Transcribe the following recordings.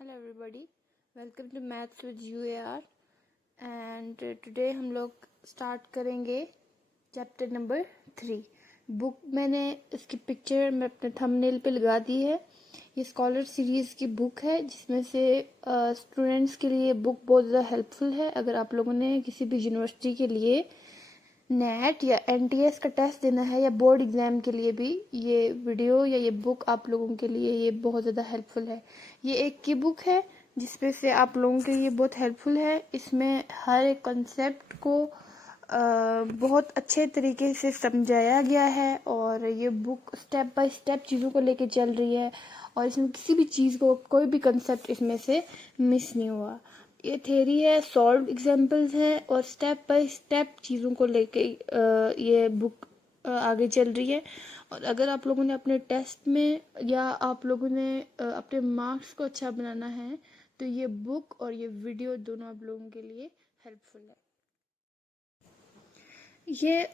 Hello everybody, welcome to maths with UAR and today हम लोग start करेंगे chapter number 3। Book मैंने इसकी पिक्चर मैं अपने थंबनेल पे लगा दी है। ये स्कॉलर सीरीज़ की बुक है जिसमें से स्टूडेंट्स के लिए बुक बहुत ज़्यादा हेल्पफुल है। अगर आप लोगों ने किसी भी यूनिवर्सिटी के लिए नेट या एनटीएस का टेस्ट देना है या बोर्ड एग्ज़ाम के लिए भी ये वीडियो या ये बुक आप लोगों के लिए ये बहुत ज़्यादा हेल्पफुल है। ये एक की बुक है जिसपे से आप लोगों के लिए बहुत हेल्पफुल है। इसमें हर एक कॉन्सेप्ट को बहुत अच्छे तरीके से समझाया गया है और ये बुक स्टेप बाय स्टेप चीज़ों को लेके चल रही है और इसमें किसी भी चीज़ को कोई भी कंसेप्ट इसमें से मिस नहीं हुआ। ये थ्योरी है, सॉल्व एग्जांपल्स है और स्टेप बाय स्टेप चीज़ों को लेके ये बुक आगे चल रही है। और अगर आप लोगों ने अपने टेस्ट में या आप लोगों ने अपने मार्क्स को अच्छा बनाना है तो ये बुक और ये वीडियो दोनों आप लोगों के लिए हेल्पफुल है। ये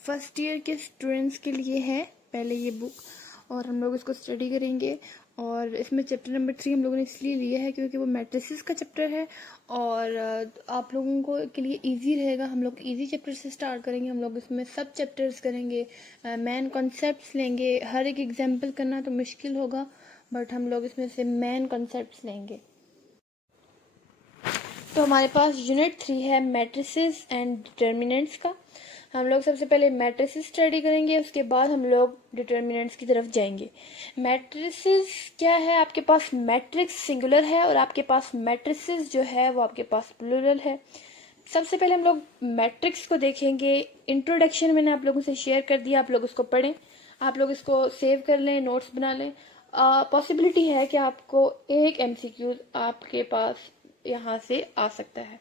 फर्स्ट ईयर के स्टूडेंट्स के लिए है पहले ये बुक और हम लोग इसको स्टडी करेंगे। और इसमें चैप्टर नंबर 3 हम लोगों ने इसलिए लिया है क्योंकि वो मैट्रिसेस का चैप्टर है और आप लोगों को के लिए इजी रहेगा। हम लोग इजी चैप्टर से स्टार्ट करेंगे। हम लोग इसमें सब चैप्टर्स करेंगे, मेन कॉन्सेप्ट्स लेंगे। हर एक एग्जाम्पल करना तो मुश्किल होगा बट हम लोग इसमें से मेन कॉन्सेप्ट्स लेंगे। तो हमारे पास यूनिट 3 है मैट्रिसेस एंड डिटर्मिनेंट्स का। हम लोग सबसे पहले मैट्रिसेस स्टडी करेंगे, उसके बाद हम लोग डिटर्मिनेंट्स की तरफ जाएंगे। मैट्रिसेस क्या है? आपके पास मैट्रिक्स सिंगुलर है और आपके पास मैट्रिसेस जो है वो आपके पास प्लूरल है। सबसे पहले हम लोग मैट्रिक्स को देखेंगे। इंट्रोडक्शन मैंने आप लोगों से शेयर कर दिया, आप लोग उसको पढ़ें, आप लोग इसको सेव कर लें, नोट्स बना लें। पॉसिबिलिटी है कि आपको एक एमसीक्यू आपके पास यहाँ से आ सकता है।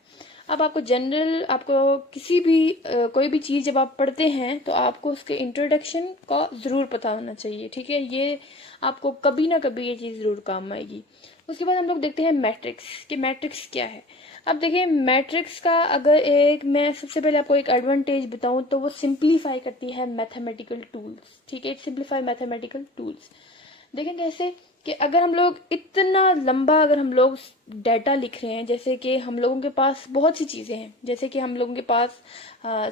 अब आपको जनरल आपको किसी भी कोई भी चीज़ जब आप पढ़ते हैं तो आपको उसके इंट्रोडक्शन का ज़रूर पता होना चाहिए, ठीक है? ये आपको कभी ना कभी ये चीज़ ज़रूर काम आएगी। उसके बाद हम लोग देखते हैं मैट्रिक्स कि मैट्रिक्स क्या है। अब देखिए मैट्रिक्स का अगर एक मैं सबसे पहले आपको एक एडवांटेज बताऊं तो वो सिंप्लीफाई करती है मैथमेटिकल टूल्स, ठीक है? It simplify mathematical tools. देखें कैसे कि अगर हम लोग इतना लंबा अगर हम लोग डाटा लिख रहे हैं, जैसे कि हम लोगों के पास बहुत सी चीज़ें हैं, जैसे कि हम लोगों के पास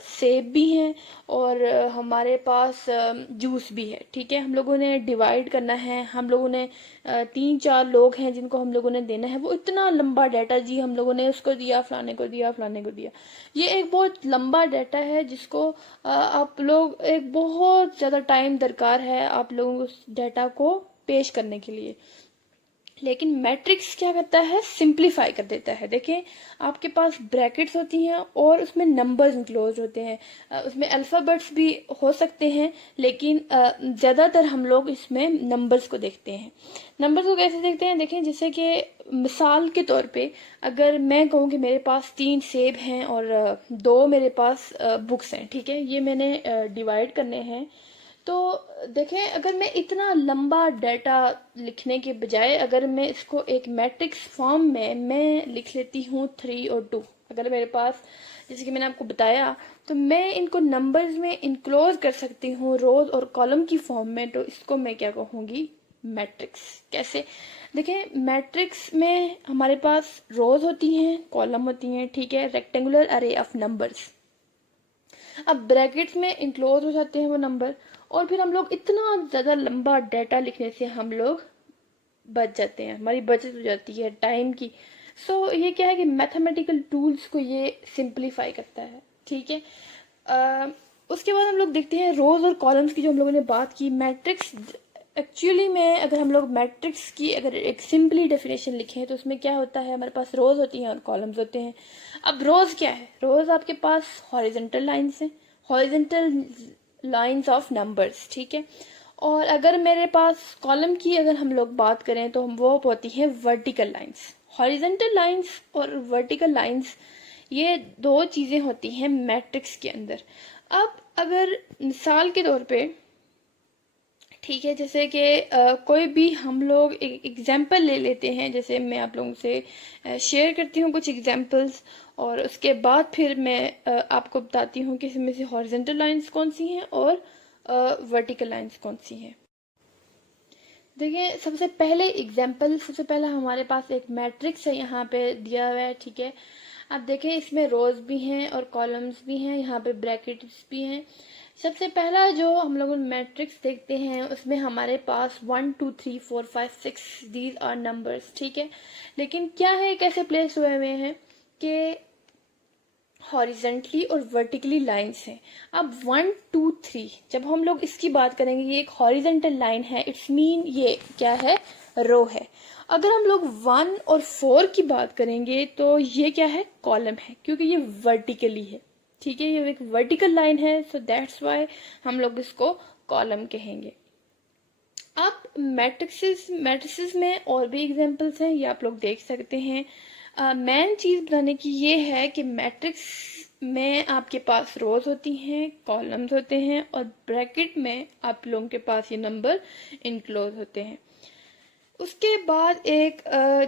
सेब भी हैं और हमारे पास जूस भी है, ठीक है? हम लोगों ने डिवाइड करना है, हम लोगों ने 3-4 लोग हैं जिनको हम लोगों ने देना है। वो इतना लंबा डाटा जी हम लोगों ने उसको दिया, फलाने को दिया, फलाने को दिया। ये एक बहुत लंबा डाटा है जिसको आप लोग एक बहुत ज़्यादा टाइम दरकार है आप लोगों को उस डाटा को पेश करने के लिए। लेकिन मैट्रिक्स क्या करता है? सिंप्लीफाई कर देता है। देखें आपके पास ब्रैकेट्स होती हैं और उसमें नंबर्स इंक्लोज होते हैं, उसमें अल्फ़ाबेट्स भी हो सकते हैं लेकिन ज़्यादातर हम लोग इसमें नंबर्स को देखते हैं। नंबर्स को कैसे देखते हैं? देखें जैसे कि मिसाल के तौर पे अगर मैं कहूँ कि मेरे पास 3 सेब हैं और 2 मेरे पास बुक्स हैं, ठीक है? ये मैंने डिवाइड करने हैं। तो देखें अगर मैं इतना लंबा डाटा लिखने के बजाय अगर मैं इसको एक मैट्रिक्स फॉर्म में मैं लिख लेती हूँ 3 और 2, अगर मेरे पास जैसे कि मैंने आपको बताया तो मैं इनको नंबर्स में इनक्लोज कर सकती हूँ रोज और कॉलम की फॉर्म में, तो इसको मैं क्या कहूँगी? मैट्रिक्स। कैसे? देखें मैट्रिक्स में हमारे पास रोज होती हैं, कॉलम होती हैं, ठीक है? रेक्टेंगुलर अरे ऑफ नंबर्स। अब ब्रैकेट्स में इंक्लोज हो जाते हैं वो नंबर और फिर हम लोग इतना ज़्यादा लंबा डाटा लिखने से हम लोग बच जाते हैं, हमारी बचत हो जाती है टाइम की। सो ये क्या है कि मैथमेटिकल टूल्स को ये सिंप्लीफाई करता है, ठीक है? उसके बाद हम लोग देखते हैं रोज और कॉलम्स की जो हम लोगों ने बात की। मैट्रिक्स एक्चुअली में अगर हम लोग मैट्रिक्स की अगर एक सिंपली डेफिनेशन लिखें तो उसमें क्या होता है? हमारे पास रोज होती हैं और कॉलम्स होते हैं। अब रोज क्या है? रोज आपके पास हॉरिजेंटल लाइन्स हैं, हॉरिजेंटल लाइन्स ऑफ नंबर्स, ठीक है? और अगर मेरे पास कॉलम की अगर हम लोग बात करें तो हम वो होती हैं वर्टिकल लाइन्स। हॉरिजेंटल लाइन्स और वर्टिकल लाइन्स ये दो चीज़ें होती हैं मैट्रिक्स के अंदर। अब अगर मिसाल के तौर पे, ठीक है, जैसे कि कोई भी हम लोग एक एग्जाम्पल ले लेते हैं, जैसे मैं आप लोगों से शेयर करती हूँ कुछ एग्जाम्पल्स और उसके बाद फिर मैं आपको बताती हूँ कि इसमें से हॉरिजेंटल लाइंस कौन सी हैं और वर्टिकल लाइंस कौन सी हैं। देखिए सबसे पहले एग्जाम्पल, सबसे पहला हमारे पास एक मैट्रिक्स है यहाँ पे दिया हुआ है, ठीक है। आप देखें इसमें रोज भी हैं और कॉलम्स भी हैं, यहाँ पे ब्रैकेट्स भी हैं। सबसे पहला जो हम लोग मैट्रिक्स देखते हैं उसमें हमारे पास 1 2 3 4 5 6 दीज आर नंबर्स, ठीक है। लेकिन क्या है, कैसे प्लेस हुए हुए हैं कि हॉरिजेंटली और वर्टिकली लाइंस हैं। अब 1 2 3 जब हम लोग इसकी बात करेंगे, ये एक हॉरिजेंटल लाइन है, इट्स मीन ये क्या है, रो है। अगर हम लोग 1 और 4 की बात करेंगे तो ये क्या है, कॉलम है, क्योंकि ये वर्टिकली है, ठीक है। ये एक वर्टिकल लाइन है, सो दैट्स वाई हम लोग इसको कॉलम कहेंगे। अब मैट्रिसेस में और भी एग्जांपल्स हैं, ये आप लोग देख सकते हैं। मेन चीज़ बताने की ये है कि मैट्रिक्स में आपके पास रोज होती हैं, कॉलम्स होते हैं, और ब्रैकेट में आप लोगों के पास ये नंबर इनक्लोज होते हैं। उसके बाद एक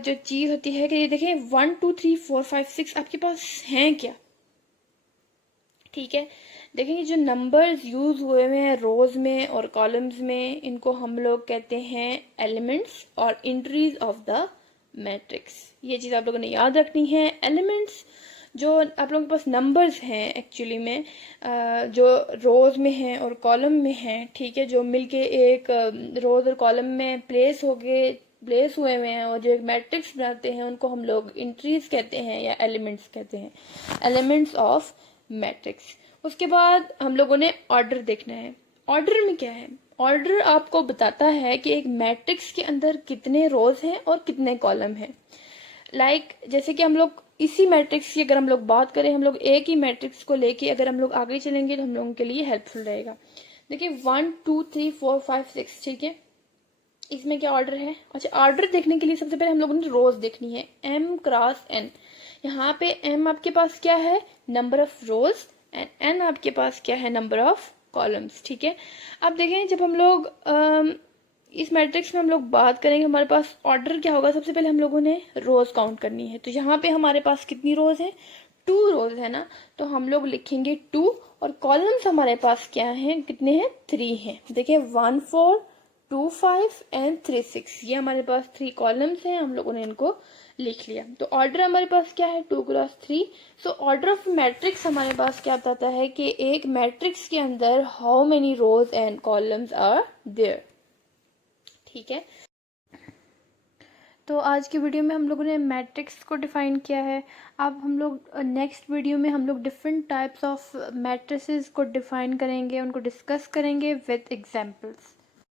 जो चीज़ होती है कि ये देखें 1 2 3 4 5 6 आपके पास हैं क्या, ठीक है। देखिए जो नंबर्स यूज हुए हुए हैं रोज में और कॉलम्स में, इनको हम लोग कहते हैं एलिमेंट्स और एंट्रीज ऑफ द मैट्रिक्स। ये चीज़ आप लोगों ने याद रखनी है। एलिमेंट्स जो आप लोगों के पास नंबर्स हैं एक्चुअली में, जो रोज में हैं और कॉलम में हैं, ठीक है, जो मिलके एक रोज और कॉलम में प्लेस हुए हुए हैं और जो एक मैट्रिक्स बनाते हैं, उनको हम लोग एंट्रीज कहते हैं या एलिमेंट्स कहते हैं, एलिमेंट्स ऑफ मैट्रिक्स। उसके बाद हम लोगों ने ऑर्डर देखना है। ऑर्डर में क्या है, ऑर्डर आपको बताता है कि एक मैट्रिक्स के अंदर कितने रोज हैं और कितने कॉलम हैं। जैसे कि हम लोग इसी मैट्रिक्स की अगर हम लोग बात करें, हम लोग एक ही मैट्रिक्स को लेके अगर हम लोग आगे चलेंगे तो हम लोगों के लिए हेल्पफुल रहेगा। देखिए 1 2 3 4 5 6, ठीक है, इसमें क्या ऑर्डर है। अच्छा, ऑर्डर देखने के लिए सबसे पहले हम लोगों ने रोज देखनी है, m क्रॉस n। यहाँ पे m आपके पास क्या है, number of rose, and n आपके पास क्या है, नंबर ऑफ कॉलम्स, ठीक है। अब देखें जब हम लोग इस मैट्रिक्स में हम लोग बात करेंगे, हमारे पास ऑर्डर क्या होगा, सबसे पहले हम लोगों ने रोज काउंट करनी है। तो यहाँ पे हमारे पास कितनी रोज है, 2 रोज है ना, तो हम लोग लिखेंगे 2, और कॉलम्स हमारे पास क्या हैं, कितने हैं, 3 हैं। देखिए 1 4 2 5 एंड 3 6, ये हमारे पास 3 कॉलम्स हैं, हम लोगों ने इनको लिख लिया। तो ऑर्डर हमारे पास क्या है, 2 cross 3। So order of matrix हमारे पास क्या बताता है कि एक मैट्रिक्स के अंदर how many rows and columns are there, ठीक है। तो आज की वीडियो में हम लोगों ने मैट्रिक्स को डिफाइन किया है। अब हम लोग नेक्स्ट वीडियो में हम लोग डिफरेंट टाइप्स ऑफ मैट्रिसेस को डिफाइन करेंगे, उनको डिस्कस करेंगे विद एग्जांपल्स।